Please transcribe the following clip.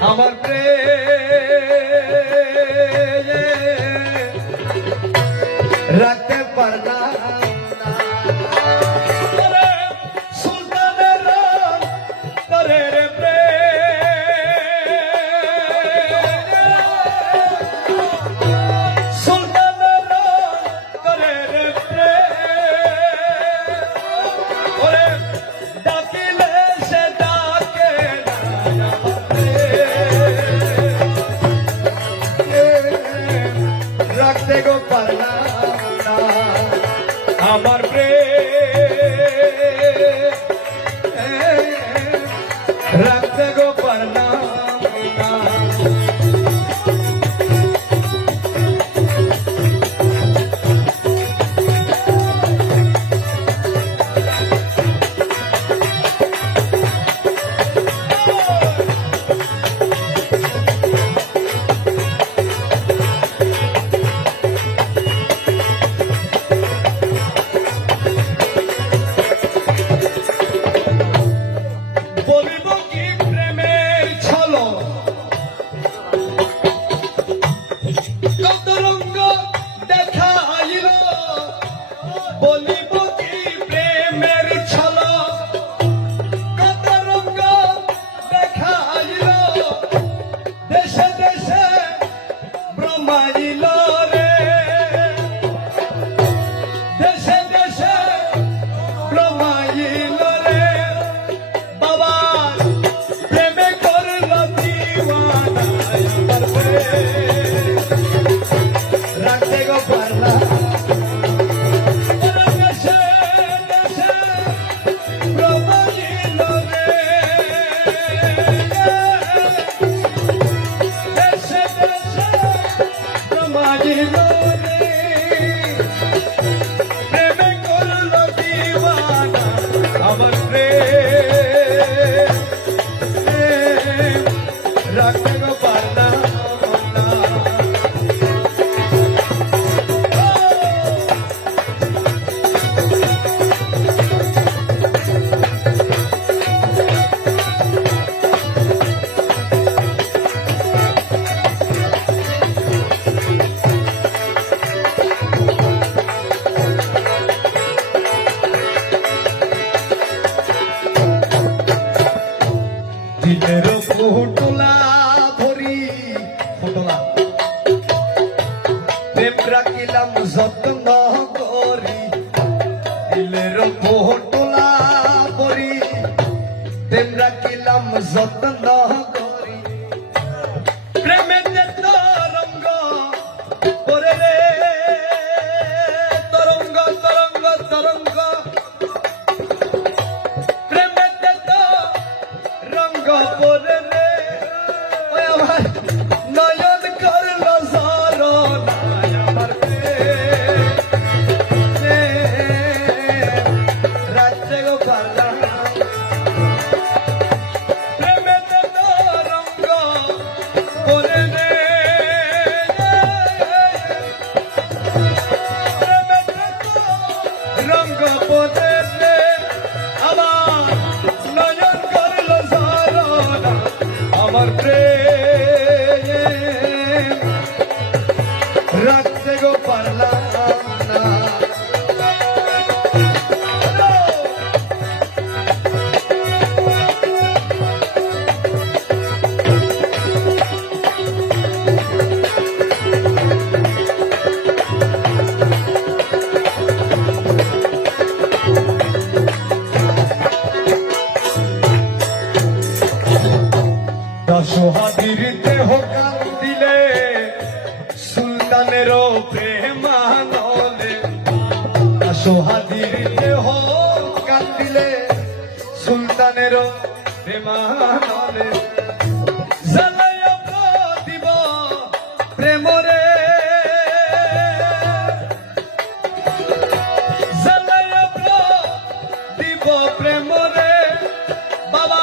amar crer. रक्त প্রেম রাখিলাম যত্ন করি। দিলের পোহটোলা করি প্রেম রাখিলাম যত্ন করি। প্রেমের সোহাগীর দেহ কান্দিলে সুলতানের প্রেমানলে। দিব প্রেমরে। দিব প্রেমরে। বাবা